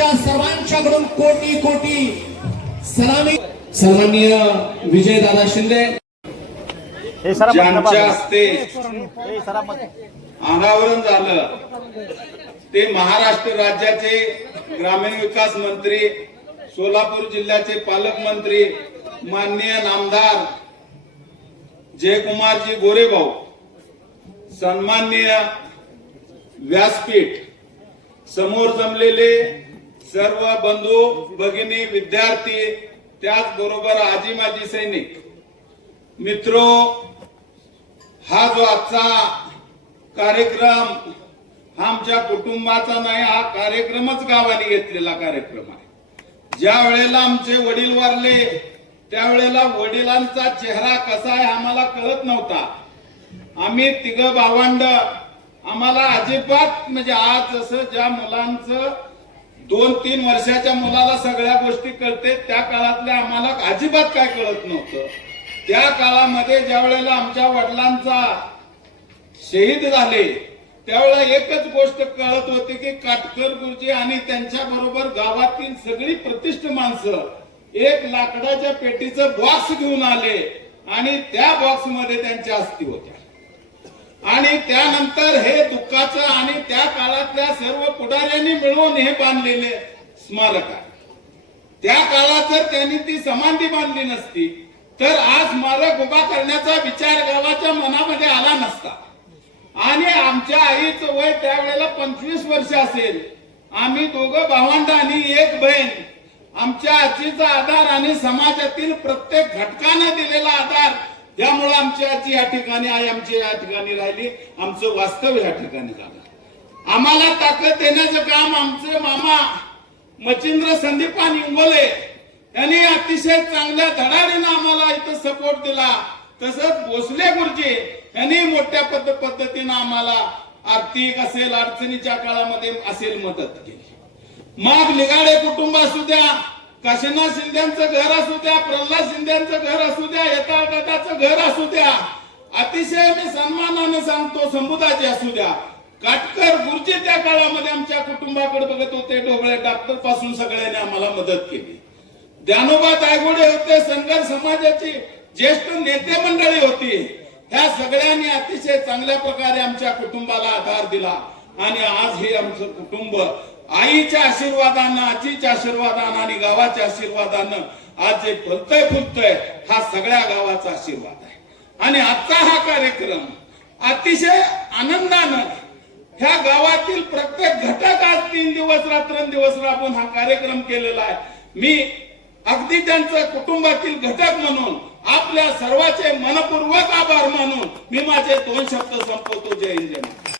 आमच्या सर्वांच्याकडून कोटी कोटी सलामी। सन्माननीय विजयदादा शिंदे ज्यांच्या हस्ते अनावरण झालं ते महाराष्ट्र राज्याचे ग्रामीण विकास मंत्री, सोलापूर जिल्ह्याचे पालकमंत्री माननीय नामदार जयकुमारजी गोरेभाऊ, सन्माननीय व्यासपीठ, समोर जमलेले सर्व बंधू भगिनी, विद्यार्थी, त्याचबरोबर आजी माजी सैनिक मित्रो, हा जो आजचा कार्यक्रम हा आमच्या कुटुंबाचा नाही, हा कार्यक्रमच गावाने घेतलेला कार्यक्रम आहे। ज्या वेळेला आमचे वडील वारले त्यावेळेला वडिलांचा चेहरा कसा आहे आम्हाला कळत नव्हता। आम्ही तिघ भावंड, आम्हाला अजिबात म्हणजे आज जसं ज्या मुलांचं 2-3 वर्षाच्या मुलाला सगळ्या गोष्टी कळते त्या काळातल्या आम्हाला अजिबात काय कळत नव्हतं। त्या काळामध्ये ज्या वेळेला आमच्या वडिलांचा शहीद झाले त्यावेळेला एकच गोष्ट कळत होती की काटकर गुरुजी आणि त्यांच्या बरोबर गावातील सगळी प्रतिष्ठ माणसं एक लाकडाच्या पेटीचं बॉक्स घेऊन आले आणि त्या बॉक्स मध्ये त्यांच्या अस्थी होत्या। आणि त्यानंतर हे दुःखाचं आणि त्या काळातल्या सर्व पुढाऱ्यांनी मिळून हे बांधलेले स्मारक आहे। त्या काळात जर त्यांनी ती समाधी बांधली नसती तर आज स्मारक उभा करण्याचा विचार गावाच्या मनामध्ये आला नसता। आणि आमच्या आईचं वय त्यावेळेला 25 वर्ष असेल। आम्ही दोघं भावंड आणि एक बहीण, आमच्या आजीचा आधार आणि समाजातील प्रत्येक घटकाने दिलेला आधार, त्यामुळे आमची आजी या ठिकाणी आहे, आमची या ठिकाणी राहिली, आमचं वास्तव या ठिकाणी झालं। आम्हाला ताकद देण्याचं काम आमचे मामा मच्छिंद्र संदीपान इंगोले यांनी अतिशय चांगल्या धडाडीने आम्हाला इथं सपोर्ट दिला। तसंच भोसले गुरुजी यांनी मोठ्या पद्धतीने आम्हाला आर्थिक असेल, अडचणीच्या काळामध्ये असेल मदत केली। मग लिगाडे कुटुंब असू द्या, काशीनाथ शिंदेचं घर असू द्या, प्रल्हाद शिंदेचं घर असू द्या, येताळ दादाचं घर असू द्या, अतिशय मी सन्मानाने सांगतो संबुदाजी असू द्या, काटकर गुरुजी त्या काळामध्ये आमच्या कुटुंबाकडे बघत होते। ढोबळे डॉक्टर पासून सगळ्यांनी आम्हाला मदत केली। ज्ञानोबा दायगुडे होते, संघर्ष समाजाची ज्येष्ठ नेते मंडळी होती। ह्या सगळ्यांनी अतिशय चांगल्या प्रकारे आमच्या कुटुंबाला आधार दिला आणि आज हे आमचं कुटुंब आईच्या आशीर्वादानं, आजीच्या आशीर्वादानं आणि गावाच्या आशीर्वादानं आज जे फुलतय हा सगळ्या गावाचा आशीर्वाद आहे। आणि आजचा हा कार्यक्रम अतिशय आनंदानं ह्या गावातील प्रत्येक घटक आज 3 दिवस रात्रंदिवस राबून हा कार्यक्रम केलेला आहे। मी अगदी त्यांच्या कुटुंबातील घटक म्हणून आपल्या सर्वांचे मनपूर्वक आभार मानून मी माझे 2 शब्द संपवतो। जय हिंद, जय महाराष्ट्र।